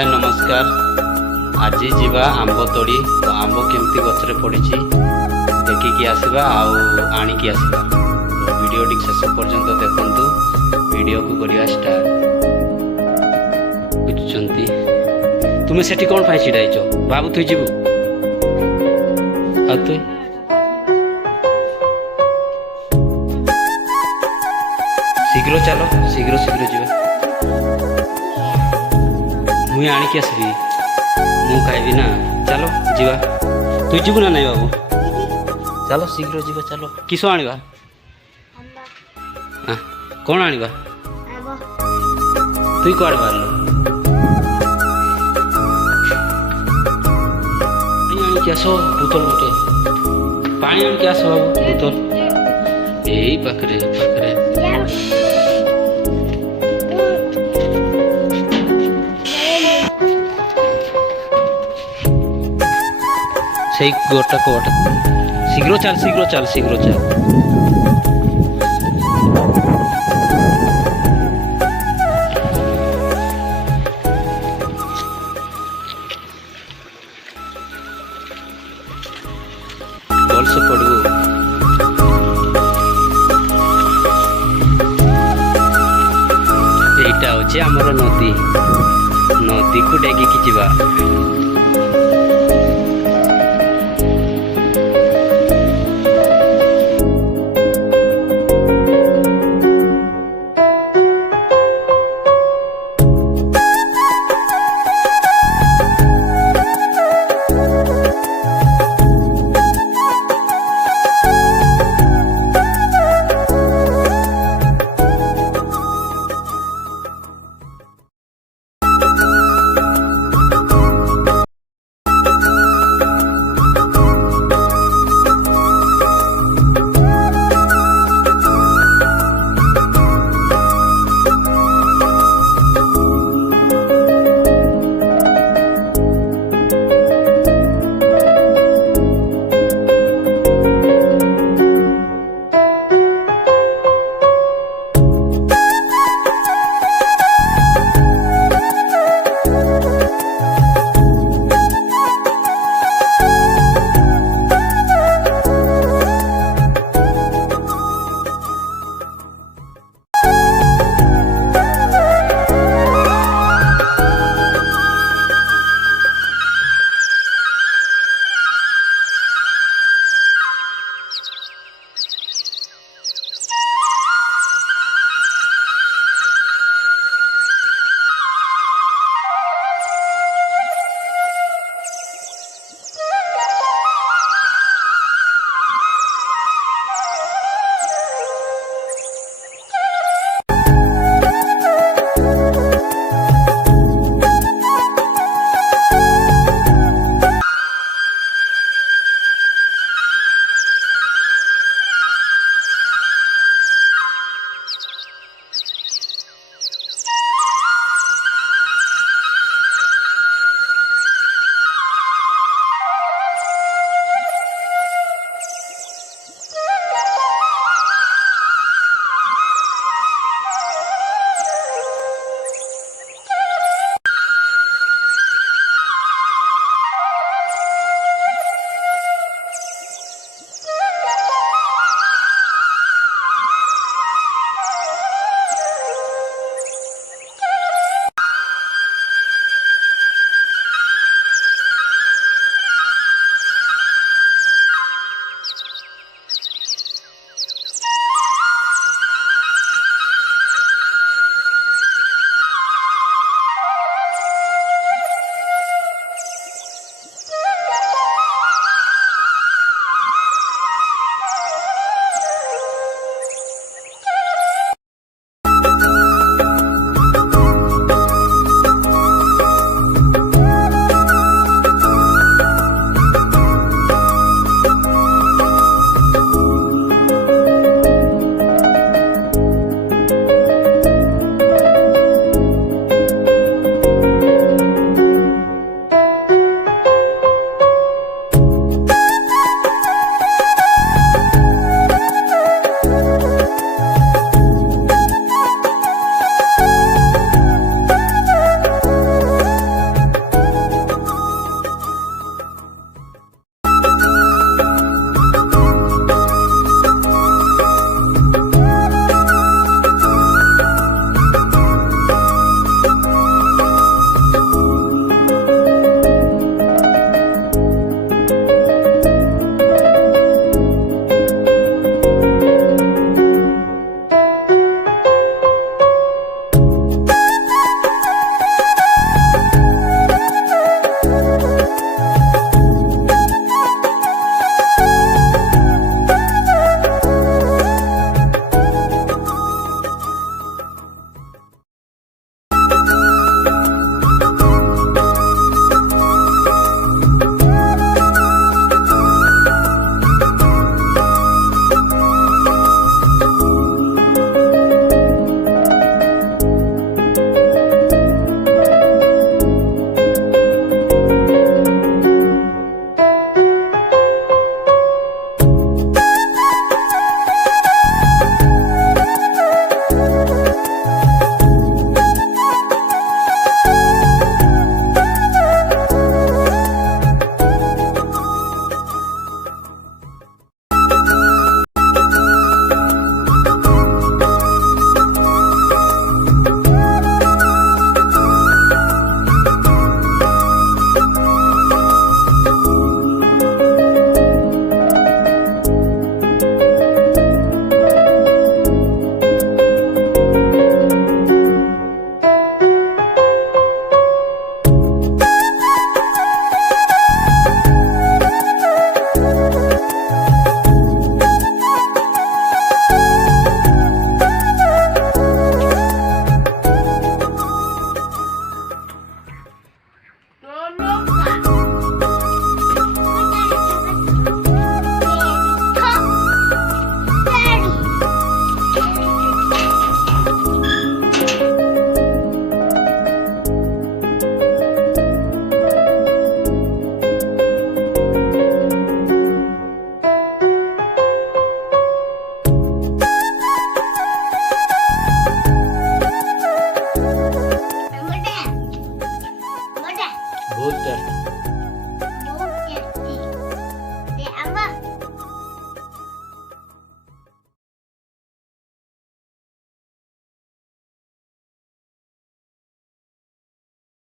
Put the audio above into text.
हाय नमस्कार। आज जीवा आंब तोड़ी तो आंब केमती गछरे पड़ी देखिकी आसवा आनिकी आसवा। तो वीडियो टी शेष पर्यंत देखंतु। वीडियो को करिया स्टार्ट। बुझुचंती तुमे सेठी कोन फाइ छिडाइचो बाबू तुई जीवु आ तुई शीघ्र चलो शीघ्र शीघ्र जीवा। मुई आनिकी आसबी मु खाइबी ना। चलो जीवा तुई जीवु ना नहीं बाबू चलो शीघ्र जीवा। चलो किसो आनिबा कौन आनिबा तुई कुआडे बाहरलो आनिकी आसो बोतल बोतल पानी आनिकी आसो बाबू बोतल एई पाखरे पाखरे সেই গোটা কোটা শীঘ্র চল শীঘ্র চল শীঘ্র চল। ভলসে পড়বো এইটা হচ্ছে আমার নদী। নদী কু ডেকিকি ଯିବା।